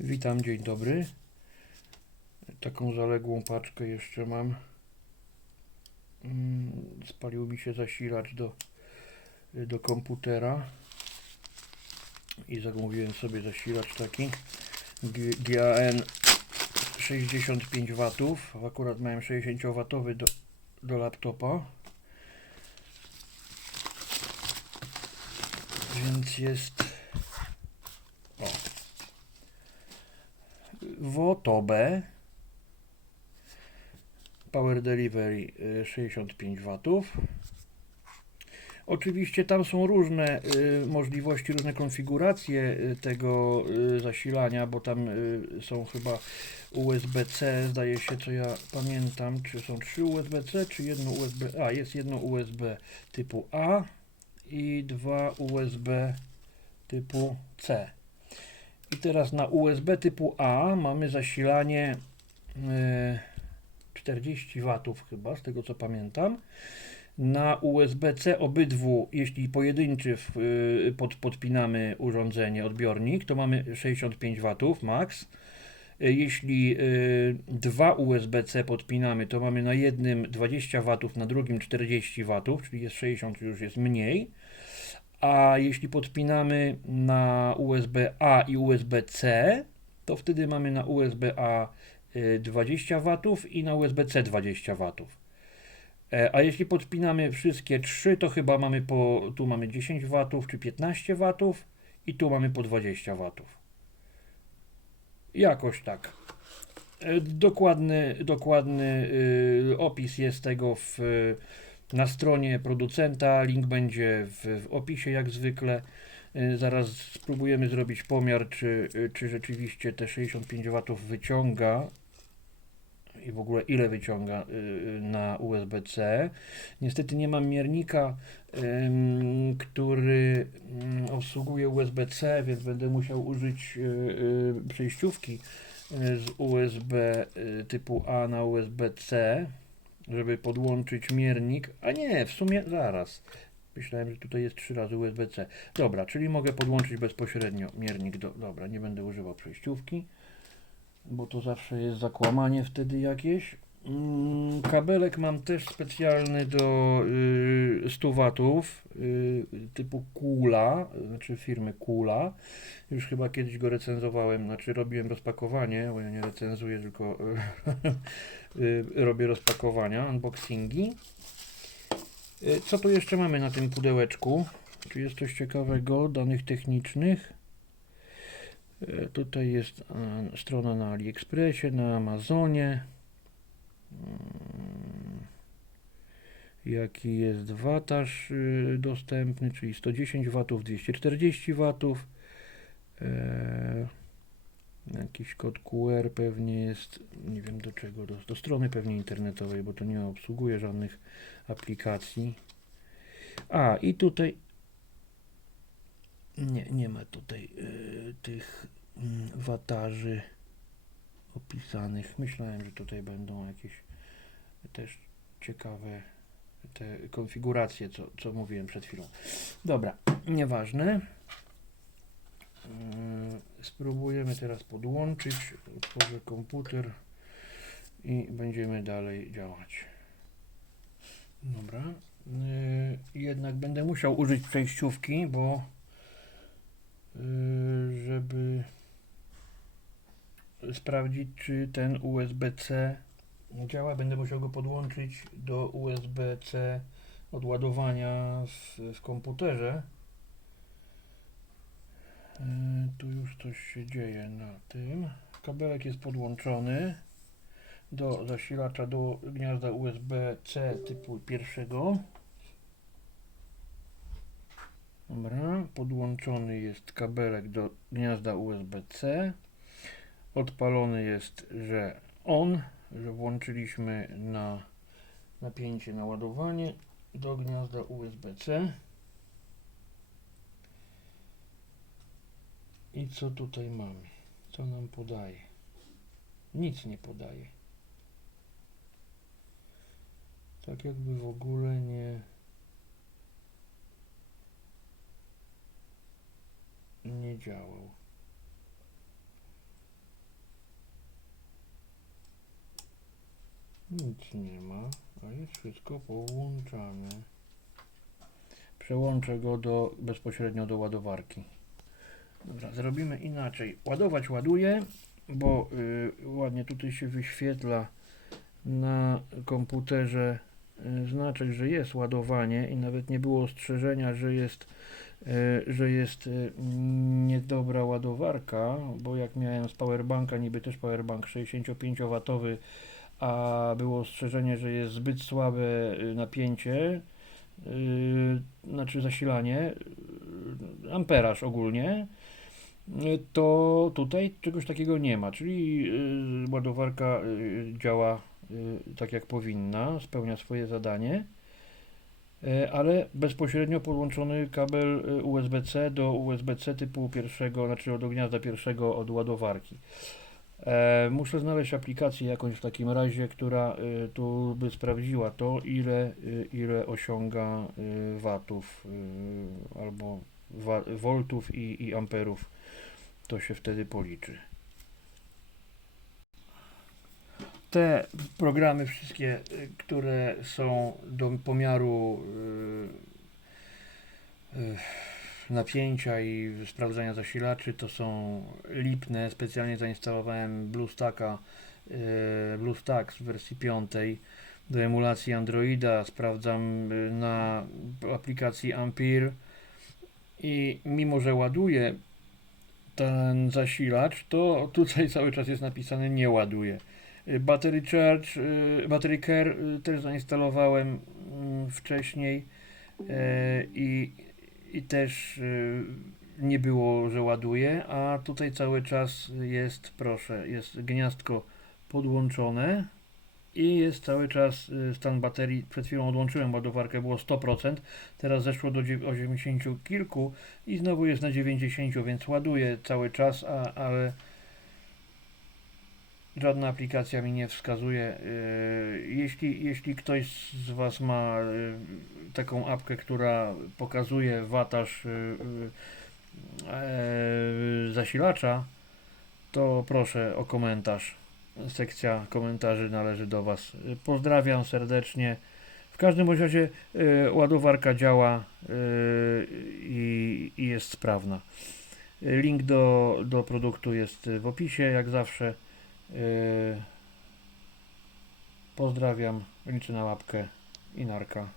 Witam, dzień dobry. Taką zaległą paczkę jeszcze mam. Mm, Spalił mi się zasilacz do, do komputera i zamówiłem sobie zasilacz taki GAN 65 W. Akurat miałem 60 W do, do laptopa. Więc jest o Wotobe Power Delivery y, 65 W. Oczywiście tam są różne y, możliwości, różne konfiguracje y, tego y, zasilania, bo tam y, są chyba USB-C, zdaje się, co ja pamiętam, czy są trzy USB-C, czy jedno USB, a jest jedno USB typu A i dwa USB typu C. I teraz na USB typu A mamy zasilanie e, 40 W chyba, z tego co pamiętam. Na USB-C obydwu, jeśli pojedynczy y, pod, podpinamy urządzenie, odbiornik, to mamy 65 W max. Jeśli y, dwa USB-C podpinamy, to mamy na jednym 20 W, na drugim 40 W, czyli jest 60, już jest mniej. A jeśli podpinamy na USB-A i USB-C, to wtedy mamy na USB-A y, 20 W i na USB-C 20 W. A jeśli podpinamy wszystkie trzy, to chyba mamy po, tu mamy 10 W czy 15 W i tu mamy po 20 W. Jakoś tak. E, Dokładny, dokładny y, opis jest tego w, na stronie producenta. Link będzie w, w opisie jak zwykle. Y, Zaraz spróbujemy zrobić pomiar, czy, y, czy rzeczywiście te 65 W wyciąga i w ogóle ile wyciąga y, na USB-C. Niestety nie mam miernika, który ym, obsługuje USB-C, więc będę musiał użyć przejściówki z USB typu A na USB-C, żeby podłączyć miernik. A nie, w sumie zaraz. Myślałem, że tutaj jest trzy razy USB-C. Dobra, czyli mogę podłączyć bezpośrednio miernik do. Dobra, nie będę używał przejściówki bo to zawsze jest zakłamanie wtedy jakieś. Mm, kabelek mam też specjalny do y, 100 watów y, typu Kula, znaczy firmy Kula. Już chyba kiedyś go recenzowałem, znaczy robiłem rozpakowanie, bo ja nie recenzuję, tylko y, robię rozpakowania, unboxingi. Y, Co tu jeszcze mamy na tym pudełeczku? Czy jest coś ciekawego, danych technicznych? Tutaj jest strona na AliExpressie, na Amazonie. Mm, Jaki jest wataż y, dostępny, czyli 110 W, 240 W. Jakiś kod QR pewnie jest, nie wiem do czego, do, do strony pewnie internetowej, bo to nie obsługuje żadnych aplikacji. A i tutaj nie, nie ma tutaj y, tych mm, wataży opisanych. Myślałem, że tutaj będą jakieś też ciekawe te konfiguracje, co, co mówiłem przed chwilą. Dobra, nieważne. Y, Spróbujemy teraz podłączyć. Otworzę komputer i będziemy dalej działać. Dobra. Y, Jednak będę musiał użyć przejściówki, bo y, żeby sprawdzić, czy ten USB-C działa, będę musiał go podłączyć do USB-C od ładowania w, w komputerze. Y, Tu już coś się dzieje na tym. Kabelek jest podłączony do zasilacza do gniazda USB-C typu pierwszego. Dobra, podłączony jest kabelek do gniazda USB-C. Odpalony jest, że on, że włączyliśmy na napięcie na ładowanie do gniazda USB-C. I co tutaj mamy? Co nam podaje? Nic nie podaje. Tak jakby w ogóle nie nie działał. Nic nie ma, a jest wszystko połączane. Przełączę go do, bezpośrednio do ładowarki. Dobra, zrobimy inaczej. Ładować ładuję, bo y, ładnie tutaj się wyświetla na komputerze y, znaczek, że jest ładowanie i nawet nie było ostrzeżenia, że jest, y, że jest niedobra ładowarka, bo jak miałem z powerbanka, niby też powerbank 65W, a było ostrzeżenie, że jest zbyt słabe y, napięcie, y, znaczy zasilanie, y, amperaż ogólnie, to tutaj czegoś takiego nie ma, czyli ładowarka działa tak jak powinna, spełnia swoje zadanie, ale bezpośrednio podłączony kabel USB-C do USB-C typu pierwszego, znaczy do gniazda pierwszego od ładowarki. E, muszę znaleźć aplikację jakąś w takim razie, która y, tu by sprawdziła to, ile, y, ile osiąga y, watów albo wa, voltów i, i amperów. To się wtedy policzy. Te programy wszystkie, które są do pomiaru y, y, napięcia i sprawdzania zasilaczy to są lipne. Specjalnie zainstalowałem BlueStacka, y, BlueStack z wersji 5 do emulacji Androida. Sprawdzam y, na aplikacji Ampere i mimo, że ładuje ten zasilacz, to tutaj cały czas jest napisane nie ładuje. Battery Charge, y, Battery Care też zainstalowałem mm, wcześniej i, i też y, nie było, że ładuje, a tutaj cały czas jest, proszę, jest gniazdko podłączone i jest cały czas y, stan baterii. Przed chwilą odłączyłem ładowarkę, było 100%, teraz zeszło do dziew- 80 kilku i znowu jest na 90, więc ładuje cały czas, a, ale żadna aplikacja mi nie wskazuje. y, Jeśli, jeśli ktoś z Was ma y, taką apkę, która pokazuje wataż y, zasilacza, to proszę o komentarz. Sekcja komentarzy należy do Was. Pozdrawiam serdecznie. W każdym razie ładowarka działa i, i jest sprawna. Link do, do produktu jest w opisie, jak zawsze. Yy, Pozdrawiam, liczę na łapkę i narka.